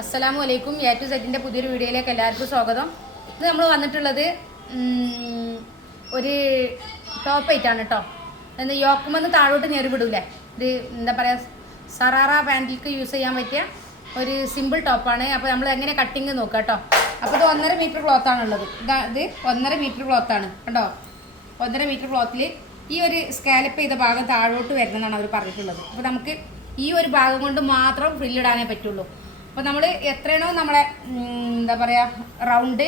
അസ്സലാമു അലൈക്കും A to സെറ്റിന്റെ പുതിയൊരു വീഡിയോയിലേക്ക് എല്ലാവർക്കും സ്വാഗതം. ഇത് നമ്മൾ വന്നിട്ടുള്ളത് ഒരു ടോപ്പ് ആയിട്ടാണ് കേട്ടോ എന്താ യോക്കുമെന്ന് താഴോട്ട് ഞെറിവിടൂലേ ഇത് എന്താ പറയുക സറാറ പാന്റിലേക്ക് യൂസ് ചെയ്യാൻ പറ്റിയ ഒരു സിമ്പിൾ ടോപ്പാണ് അപ്പോൾ നമ്മൾ എങ്ങനെ കട്ടിങ് നോക്കാം കേട്ടോ അപ്പോൾ ഇത് ഒന്നര മീറ്റർ ക്ലോത്ത് ആണുള്ളത്. ഇതാ ഒന്നര മീറ്റർ ക്ലോത്ത് ആണ് കണ്ടോ? ഒന്നര മീറ്റർ ക്ലോത്തിൽ ഈ ഒരു സ്കാലപ്പ് ചെയ്ത ഭാഗം താഴോട്ട് വരുന്നതാണ് അവർ പറഞ്ഞിട്ടുള്ളത്. അപ്പോൾ നമുക്ക് ഈ ഒരു ഭാഗം കൊണ്ട് മാത്രം ഫ്രില്ലിടാനേ പറ്റുള്ളൂ. അപ്പോൾ നമ്മൾ എത്രയാണോ നമ്മളെ എന്താ പറയുക റൗണ്ട്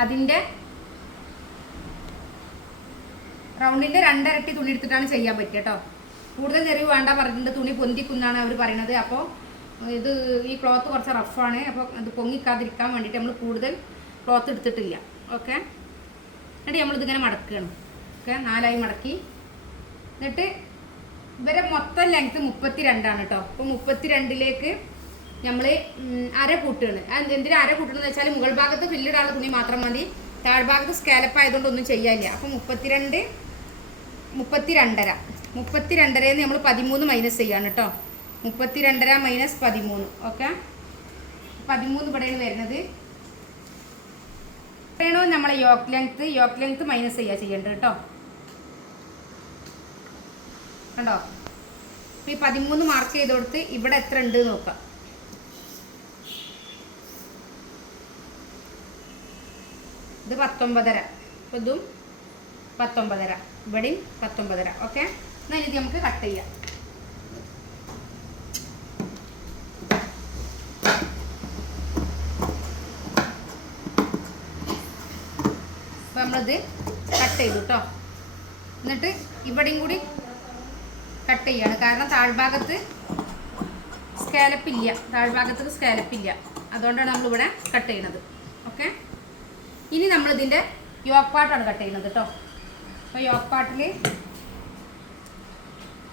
അതിന്റെ റൗണ്ടിന്റെ രണ്ടരട്ടി തുണി എടുത്തിട്ടാണ് ചെയ്യാൻ പറ്റുക കേട്ടോ കൂടുതൽ നിറവ് വേണ്ട പറഞ്ഞിട്ടുണ്ട്. തുണി പൊന്തിക്കുന്നാണ് അവർ പറയുന്നത് അപ്പോൾ ഇത് ഈ ക്ലോത്ത് കുറച്ച് റഫാണ് അപ്പോൾ അത് പൊങ്ങിക്കാതിരിക്കാൻ വേണ്ടിയിട്ട് നമ്മൾ കൂടുതൽ ക്ലോത്ത് എടുത്തിട്ടില്ല. ഓക്കെ എന്നിട്ട് നമ്മളിതിങ്ങനെ മടക്കുകയാണ് ഓക്കെ നാലായി മടക്കി. എന്നിട്ട് ഇവരെ മൊത്തം ലെങ്ത്ത് മുപ്പത്തി രണ്ടാണ് കേട്ടോ അപ്പോൾ മുപ്പത്തി രണ്ടിലേക്ക് നമ്മൾ അര കൂട്ടുകയാണ് എന്തിനാ അര കൂട്ടണമെന്ന് വെച്ചാൽ മുകൾ ഭാഗത്ത് ഫില്ലിടാനുള്ള തുണി മാത്രം മതി. താഴ്ഭാഗത്ത് സ്കാലപ്പ് ആയതുകൊണ്ട് ഒന്നും ചെയ്യാനില്ല. അപ്പം മുപ്പത്തിരണ്ട് മുപ്പത്തി രണ്ടര മുപ്പത്തി രണ്ടരയിൽ നമ്മൾ പതിമൂന്ന് മൈനസ് ചെയ്യാണ് കേട്ടോ മുപ്പത്തി രണ്ടര മൈനസ് പതിമൂന്ന്. ഓക്കെ പതിമൂന്ന് ഇവിടെയാണ് വരുന്നത്. വേണോ നമ്മളെ yoke length yoke length minus ചെയ്യുക ചെയ്യേണ്ടത് കേട്ടോ കണ്ടോ? അപ്പോൾ ഈ പതിമൂന്ന് മാർക്ക് ചെയ്ത് കൊടുത്ത് ഇവിടെ എത്ര ഉണ്ട് നോക്കാം. ഇത് പത്തൊമ്പതര. അപ്പൊ ഇതും പത്തൊമ്പതര. ഇവിടെയും പത്തൊമ്പതര. ഓക്കെ? എന്നാൽ ഇത് നമുക്ക് കട്ട് ചെയ്യാം. അപ്പം നമ്മളിത് കട്ട് ചെയ്തു കേട്ടോ എന്നിട്ട് ഇവിടെയും കൂടി കട്ട് ചെയ്യാണ്. കാരണം താഴ്ഭാഗത്ത് സ്കാലപ്പില്ല താഴ്ഭാഗത്ത് സ്കാലപ്പില്ല അതുകൊണ്ടാണ് നമ്മളിവിടെ കട്ട് ചെയ്യണത്. ഓക്കെ? ഇനി നമ്മളിതിന്റെ യോക്ക് പാട്ടാണ് കട്ട് ചെയ്യുന്നത് കേട്ടോ അപ്പോൾ യോക്ക് പാട്ടിൽ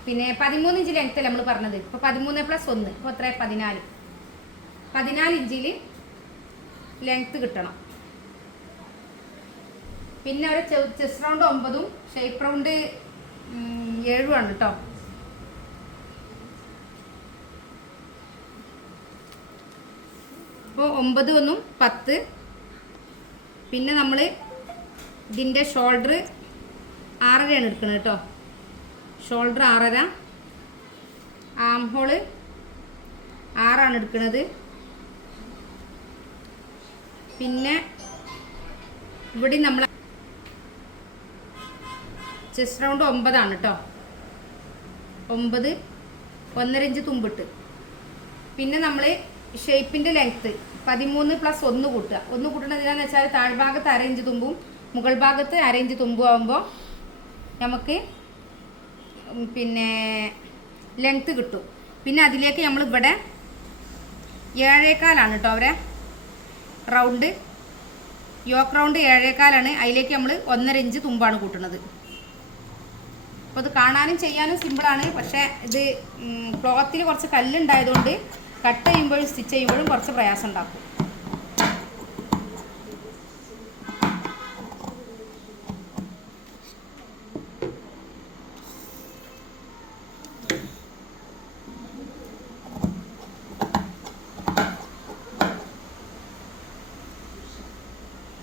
പിന്നെ പതിമൂന്ന് ഇഞ്ച് ലെങ്ത്തല്ല നമ്മൾ പറഞ്ഞത്? ഇപ്പോൾ പതിമൂന്ന് പ്ലസ് ഒന്ന് ഇപ്പോൾ എത്ര പതിനാല്. പതിനാല് ഇഞ്ചിൽ ലെങ്ത്ത് കിട്ടണം. പിന്നെ ഒരു ചെസ്റ്റ് റൗണ്ട് ഒമ്പതും ഷേപ്പ് റൗണ്ട് ഏഴുമാണ് കേട്ടോ അപ്പോൾ ഒമ്പത് ഒന്നും പത്ത് പിന്നെ നമ്മൾ ഇതിന്റെ ഷോൾഡർ ആറരയാണ് എടുക്കുന്നത് കേട്ടോ. ഷോൾഡർ ആറര. ആം ഹോൾ ആറാണ് എടുക്കുന്നത് പിന്നെ ഇവിടെ നമ്മൾ ചെസ്റ്റ് റൗണ്ട് ഒമ്പതാണ് കേട്ടോ. ഒമ്പത് ഒന്നര ഇഞ്ച് തുമ്പിട്ട്. പിന്നെ നമ്മൾ ഷേപ്പിന്റെ ലെങ്ത്ത് പതിമൂന്ന് പ്ലസ് ഒന്ന് കൂട്ടുക. ഒന്ന് എന്തിനാന്ന് വെച്ചാൽ താഴ്ഭാഗത്ത് അര ഇഞ്ച് തുമ്പും മുകൾ ഭാഗത്ത് അര ഇഞ്ച് തുമ്പും ആകുമ്പോൾ നമുക്ക് പിന്നെ ലെങ്ത്ത് കിട്ടും. പിന്നെ അതിലേക്ക് നമ്മൾ ഇവിടെ ഏഴേക്കാലാണ് കേട്ടോ അവരെ റൗണ്ട് യോക്ക് റൗണ്ട് ഏഴേക്കാലാണ് അതിലേക്ക് നമ്മൾ ഒന്നര ഇഞ്ച് തുമ്പാണ് കൂട്ടുന്നത്. അപ്പോൾ അത് കാണാനും ചെയ്യാനും സിമ്പിളാണ് പക്ഷേ ഇത് ക്ലോത്തിൽ കുറച്ച് കല്ലുണ്ടായതുകൊണ്ട് കട്ട് ചെയ്യുമ്പോഴും സ്റ്റിച്ച് ചെയ്യുമ്പോഴും കുറച്ച് പ്രയാസം ഉണ്ടാക്കും.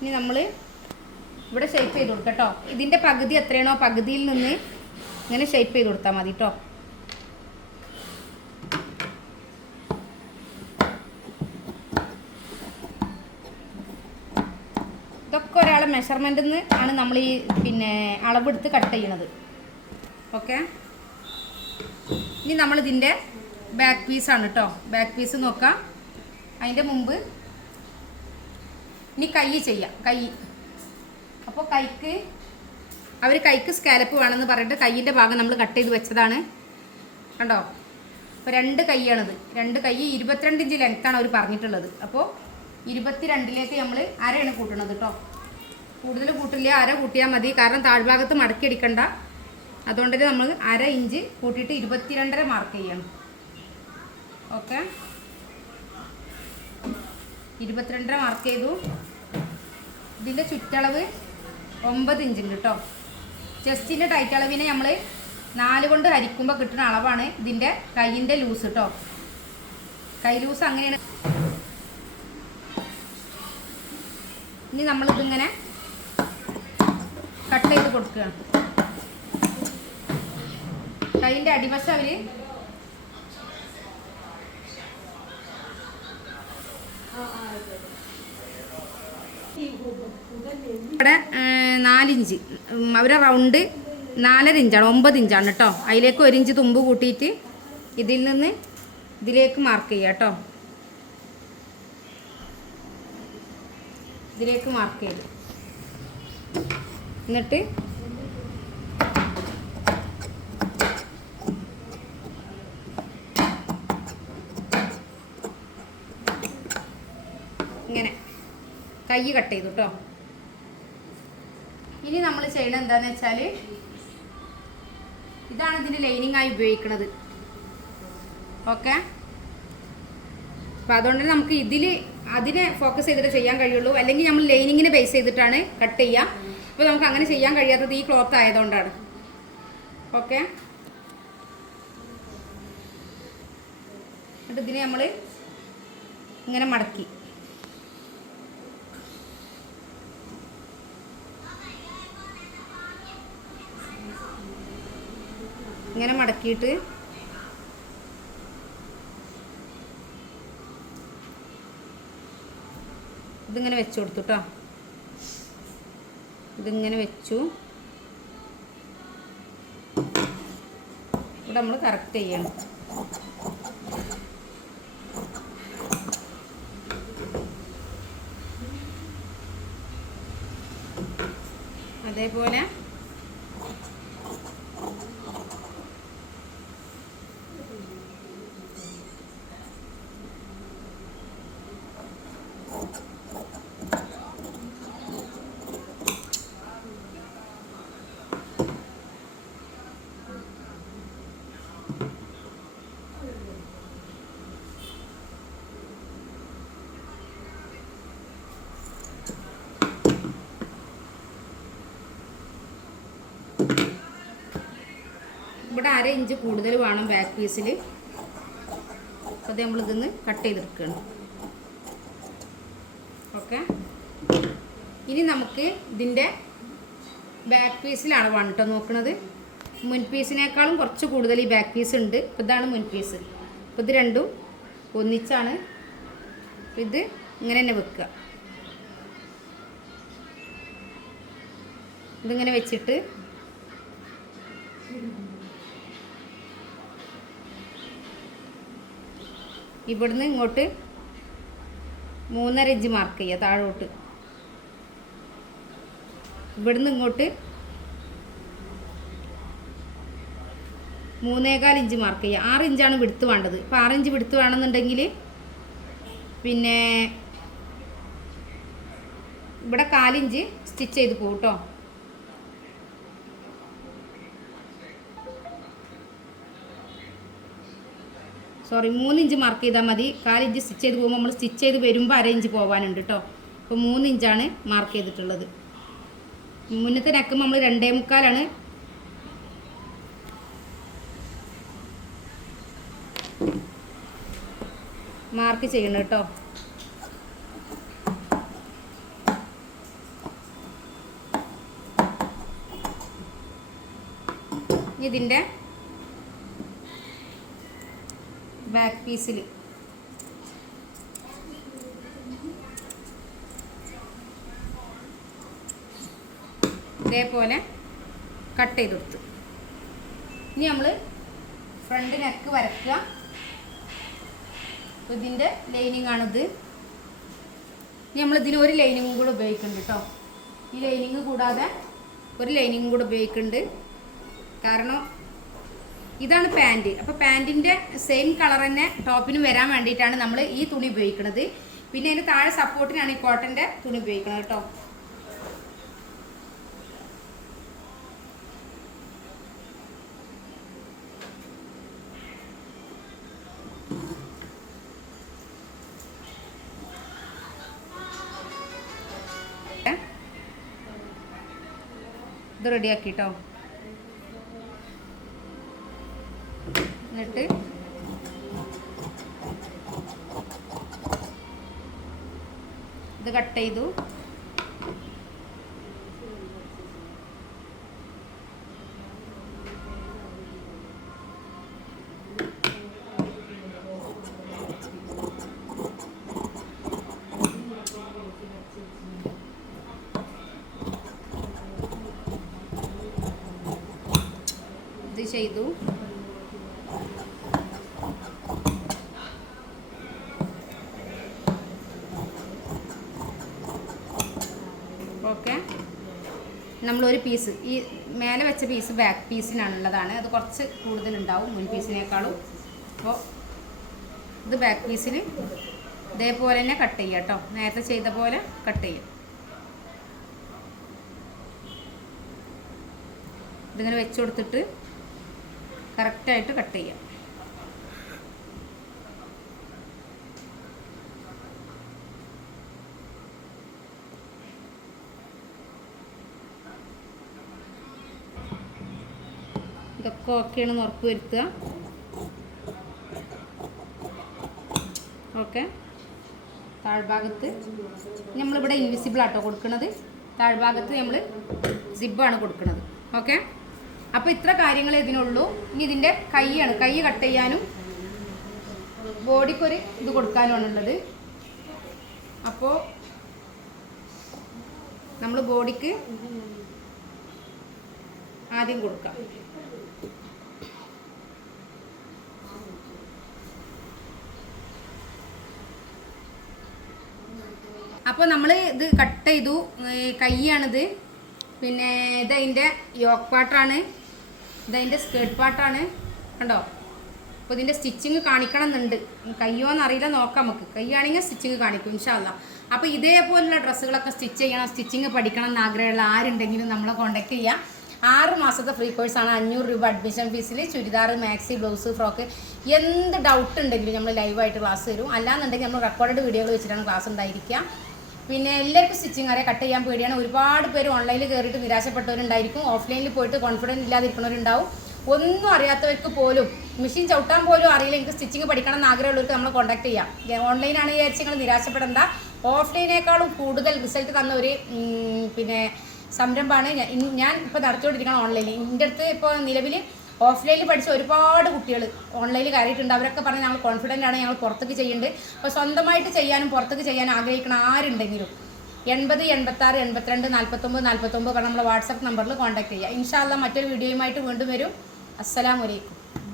ഇനി നമ്മൾ ഇവിടെ ഷേപ്പ് ചെയ്ത് കൊടുക്കാം കേട്ടോ ഇതിന്റെ പകുതി എത്രയാണോ പകുതിയിൽ നിന്ന് ഇങ്ങനെ ഷേപ്പ് ചെയ്ത് കൊടുത്താൽ മതി കേട്ടോ മെഷർമെന്റിൽ നിന്ന് ആണ് നമ്മൾ ഈ പിന്നെ അളവെടുത്ത് കട്ട് ചെയ്യണത് ഓക്കെ ഇനി നമ്മളിതിന്റെ ബാക്ക് പീസാണ് കേട്ടോ ബാക്ക് പീസ് നോക്കാം. അതിന്റെ മുമ്പ് ഇനി കൈ ചെയ്യാം. കൈ. അപ്പോൾ കൈക്ക് അവർ കൈക്ക് സ്കാലപ്പ് വേണമെന്ന് പറഞ്ഞിട്ട് കൈയിന്റെ ഭാഗം നമ്മൾ കട്ട് ചെയ്ത് വെച്ചതാണ്. കണ്ടോ? അപ്പോൾ രണ്ട് കൈയാണിത്. രണ്ട് കൈ ഇരുപത്തിരണ്ട് ഇഞ്ച് ലെങ്ത്താണ് അവർ പറഞ്ഞിട്ടുള്ളത്. അപ്പോൾ ഇരുപത്തിരണ്ടിലേക്ക് നമ്മൾ അരയാണ് കൂട്ടണത് കേട്ടോ കൂടുതൽ കൂട്ടില്ല അര കൂട്ടിയാൽ മതി. കാരണം താഴ്ഭാഗത്ത് മടക്കി അടിക്കണ്ട. അതുകൊണ്ട് നമ്മൾ അര ഇഞ്ച് കൂട്ടിയിട്ട് ഇരുപത്തിരണ്ടര മാർക്ക് ചെയ്യണം. ഓക്കെ ഇരുപത്തിരണ്ടര മാർക്ക് ചെയ്തു. ഇതിന്റെ ചുറ്റളവ് ഒമ്പത് ഇഞ്ചുണ്ട് കേട്ടോ ചെസ്റ്റിന്റെ ടൈറ്റ് അളവിനെ നമ്മൾ നാല് കൊണ്ട് ഹരിക്കുമ്പോൾ കിട്ടുന്ന അളവാണ് ഇതിന്റെ കൈയിന്റെ ലൂസ് കേട്ടോ കൈ ലൂസ് അങ്ങനെയാണ്. ഇനി നമ്മളിതിങ്ങനെ ചെയ്ത് കൊടുക്കുകയാണ്. കൈന്റെ അടിവശം അവർ ഇവിടെ നാലിഞ്ച്. അവരെ റൗണ്ട് നാലര ഇഞ്ചാണ് ഒമ്പത് ഇഞ്ചാണ് കേട്ടോ അതിലേക്ക് ഒരു ഇഞ്ച് തുമ്പ് കൂട്ടിയിട്ട് ഇതിൽ നിന്ന് ഇതിലേക്ക് മാർക്ക് ചെയ്യുക കേട്ടോ ഇതിലേക്ക് മാർക്ക് ചെയ്തു എന്നിട്ട് ഇങ്ങനെ കൈ കട്ട് ചെയ്തു കേട്ടോ ഇനി നമ്മൾ ചെയ്യണത് എന്താന്ന് വെച്ചാൽ ഇതാണ് ഇതിന്റെ ലൈനിങ് ആയി ഉപയോഗിക്കുന്നത് ഓക്കെ? അപ്പം അതുകൊണ്ട് നമുക്ക് ഇതിൽ അതിനെ ഫോക്കസ് ചെയ്തിട്ട് ചെയ്യാൻ കഴിയുള്ളൂ. അല്ലെങ്കിൽ നമ്മൾ ലൈനിങ്ങിനെ ബേസ് ചെയ്തിട്ടാണ് കട്ട് ചെയ്യുക അപ്പോൾ നമുക്ക് അങ്ങനെ ചെയ്യാൻ കഴിയാത്തത് ഈ ക്ലോത്ത് ആയതുകൊണ്ടാണ്. ഓക്കെ എന്നിട്ട് ഇതിനെ നമ്മൾ ഇങ്ങനെ മടക്കി. ഇങ്ങനെ മടക്കിയിട്ട് ഇതിങ്ങനെ വെച്ചു കൊടുത്തു കേട്ടോ ഇതിങ്ങനെ വെച്ചു. ഇവിടെ നമ്മൾ കറക്റ്റ് ചെയ്യണം. അതേപോലെ ഇവിടെ അര ഇഞ്ച് കൂടുതൽ വേണം ബാക്ക് പീസിൽ അത് നമ്മൾ ഇതിന്ന് കട്ട് ചെയ്തെടുക്കുകയാണ് ഓക്കെ ഇനി നമുക്ക് ഇതിന്റെ ബാക്ക് പീസിലാണ് നോക്കണത്. നോക്കുന്നത് മുൻ പീസിനേക്കാളും കുറച്ച് കൂടുതൽ ഈ ബാക്ക് പീസ് ഉണ്ട്. അപ്പോൾ ഇതാണ് മുൻ പീസ് അപ്പോൾ ഇത് രണ്ടും ഒന്നിച്ചാണ് അപ്പോൾ ഇത് ഇങ്ങനെ തന്നെ വെക്കുക ഇതിങ്ങനെ വെച്ചിട്ട് ഇവിടുന്ന് ഇങ്ങോട്ട് മൂന്നര ഇഞ്ച് മാർക്ക് ചെയ്യുക താഴോട്ട്. ഇവിടുന്ന് ഇങ്ങോട്ട് മൂന്നേകാൽ ഇഞ്ച് മാർക്ക് ചെയ്യുക ആറ് ഇഞ്ചാണ് വിടുത്ത് വേണ്ടത്. അപ്പോൾ ആറ് ഇഞ്ച് വിടുത്ത് വേണമെന്നുണ്ടെങ്കിൽ പിന്നെ ഇവിടെ കാലിഞ്ച് സ്റ്റിച്ച് ചെയ്ത് പോകും കേട്ടോ സോറി മൂന്ന് ഇഞ്ച് മാർക്ക് ചെയ്താൽ മതി. കാലിഞ്ച് സ്റ്റിച്ച് ചെയ്ത് പോകുമ്പോൾ നമ്മൾ സ്റ്റിച്ച് ചെയ്ത് വരുമ്പോൾ അര ഇഞ്ച് പോകാനുണ്ട് കേട്ടോ അപ്പോൾ മൂന്ന് ഇഞ്ചാണ് മാർക്ക് ചെയ്തിട്ടുള്ളത്. മുന്നത്തെ നെക്ക് നമ്മൾ രണ്ടേ മുക്കാലാണ്. മാർക്ക് ചെയ്യണം കേട്ടോ ഇതിന്റെ ബാക്ക് പീസിൽ ഇതേപോലെ കട്ട് ചെയ്ത് കൊടുത്തു. ഇനി നമ്മൾ ഫ്രണ്ട് നെക്ക് വരയ്ക്കുക അപ്പോൾ ഇതിന്റെ ലൈനിങ് ആണിത്. ഇനി നമ്മൾ ഇതിന് ഒരു ലൈനിങ്ങും കൂടെ ഉപയോഗിക്കുന്നുണ്ട് കേട്ടോ ഈ ലൈനിങ് കൂടാതെ ഒരു ലൈനിങ്ങും കൂടെ ഉപയോഗിക്കുന്നുണ്ട്. കാരണം ഇതാണ് പാന്റ് അപ്പോൾ പാന്റിന്റെ സെയിം കളർ തന്നെ ടോപ്പിന് വരാൻ വേണ്ടിയിട്ടാണ് നമ്മൾ ഈ തുണി ഉപയോഗിക്കുന്നത്. പിന്നെ അതിന്റെ താഴെ സപ്പോർട്ടിനാണ് ഈ കോട്ടന്റെ തുണി ഉപയോഗിക്കുന്നത് കേട്ടോ. ഇത് റെഡിയാക്കിട്ടോ എന്നിട്ട് ഇത് കട്ട് ചെയ്തു. ചെയ്തു. ഓക്കെ. നമ്മളൊരു പീസ്. ഈ മേലെ വെച്ച പീസ് ബാക്ക് പീസിനാണുള്ളതാണ്. അത് കുറച്ച് കൂടുതലുണ്ടാവും മുൻ പീസിനേക്കാളും. അപ്പോൾ ഇത് ബാക്ക് പീസിന് ഇതേപോലെ തന്നെ കട്ട് ചെയ്യുക കേട്ടോ നേരത്തെ ചെയ്ത പോലെ കട്ട് ചെയ്യുക ഇതിങ്ങനെ വെച്ച് കൊടുത്തിട്ട് കറക്റ്റായിട്ട് കട്ട് ചെയ്യാം. ഇതൊക്കെ ഓക്കെയാണെന്ന് ഉറപ്പ് വരുത്തുക. ഓക്കെ. താഴ്ഭാഗത്ത് നമ്മളിവിടെ ഇൻവിസിബിൾ ആട്ടോ കൊടുക്കുന്നത് താഴ്ഭാഗത്ത് നമ്മൾ സിബാണ് കൊടുക്കുന്നത് ഓക്കെ. അപ്പോൾ ഇത്ര കാര്യങ്ങളെ ഇതിനുള്ളൂ. ഇനി ഇതിന്റെ കൈയാണ്. കൈ കട്ട് ചെയ്യാനും ബോഡിക്കൊരു ഇത് കൊടുക്കാനുമാണുള്ളത് അപ്പോൾ നമ്മൾ ബോഡിക്ക് ആദ്യം കൊടുക്കാം. അപ്പോൾ നമ്മൾ ഇത് കട്ട് ചെയ്തു. കൈയാണിത്. പിന്നെ ഇതതിന്റെ യോക്ക് പാട്ടാണ് ഇതതിന്റെ സ്കേർട്ട് പാട്ടാണ് കണ്ടോ? അപ്പോൾ ഇതിന്റെ സ്റ്റിച്ചിങ് കാണിക്കണം എന്നുണ്ട് കയ്യോന്ന് അറിയില്ല നോക്കാം നമുക്ക്. കൈയാണെങ്കിൽ സ്റ്റിച്ചിങ് കാണിക്കും ഇൻഷാല്ല അപ്പോൾ ഇതേപോലുള്ള ഡ്രസ്സുകളൊക്കെ സ്റ്റിച്ച് ചെയ്യണം സ്റ്റിച്ചിങ് പഠിക്കണം എന്ന് ആഗ്രഹമുള്ള ആരുണ്ടെങ്കിലും നമ്മളെ കോൺടാക്ട് ചെയ്യാം. ആറ് മാസത്തെ ഫ്രീ കോഴ്സാണ് അഞ്ഞൂറ് രൂപ അഡ്മിഷൻ ഫീസിൽ ചുരിദാർ മാക്സി ബ്ലൗസ് ഫ്രോക്ക് എന്ത് ഡൗട്ട് ഉണ്ടെങ്കിലും നമ്മൾ ലൈവായിട്ട് ക്ലാസ് തരും. അല്ലാന്നുണ്ടെങ്കിൽ നമ്മൾ റെക്കോർഡ് വീഡിയോകൾ വെച്ചിട്ടാണ് ക്ലാസ് ഉണ്ടായിരിക്കുക. പിന്നെ എല്ലാവർക്കും സ്റ്റിച്ചിങ് അറിയാം കട്ട് ചെയ്യാൻ പേടിയാണ്. ഒരുപാട് പേര് ഓൺലൈനിൽ കയറിയിട്ട് നിരാശപ്പെട്ടവരുണ്ടായിരിക്കും. ഓഫ്ലൈനിൽ പോയിട്ട് കോൺഫിഡൻസ് ഇല്ലാതിരിക്കുന്നവരുണ്ടാവും. ഒന്നും അറിയാത്തവർക്ക് പോലും മെഷീൻ ചവിട്ടാൻ പോലും അറിയില്ല. എനിക്ക് സ്റ്റിച്ചിങ് പഠിക്കണം എന്ന് ആഗ്രഹമുള്ളവർക്ക് നമ്മൾ കോൺടാക്ട് ചെയ്യാം. ഓൺലൈനാണ് വിചാരിച്ച് നിങ്ങൾ നിരാശപ്പെടേണ്ട. ഓഫ്ലൈനേക്കാളും കൂടുതൽ റിസൾട്ട് തന്ന ഒരു പിന്നെ സംരംഭമാണ്. ഞാൻ ഞാൻ ഇപ്പോൾ നടത്തിക്കൊണ്ടിരിക്കണം ഓൺലൈനിൽ എന്റെ അടുത്ത് ഇപ്പോൾ നിലവിൽ ഓഫ്ലൈനിൽ പഠിച്ച ഒരുപാട് കുട്ടികൾ ഓൺലൈനിൽ കയറിയിട്ടുണ്ട്. അവരൊക്കെ പറഞ്ഞ് ഞങ്ങൾ കോൺഫിഡന്റ് ആണ് ഞങ്ങൾ പുറത്തേക്ക് ചെയ്യുന്നുണ്ട്. അപ്പോൾ സ്വന്തമായിട്ട് ചെയ്യാനും പുറത്തേക്ക് ചെയ്യാനും ആഗ്രഹിക്കുന്ന ആരുണ്ടെങ്കിലും എൺപത് എൺപത്താറ് എൺപത്തിരണ്ട് നാൽപ്പത്തൊമ്പത് നാൽപ്പത്തൊമ്പത് പറഞ്ഞ നമ്മളെ വാട്സപ്പ് നമ്പറിൽ കോൺടാക്ട് ചെയ്യുക. ഇൻഷാല്ല മറ്റൊരു വീഡിയോയുമായിട്ട് വീണ്ടും വരും. അസ്സലാമലൈക്കും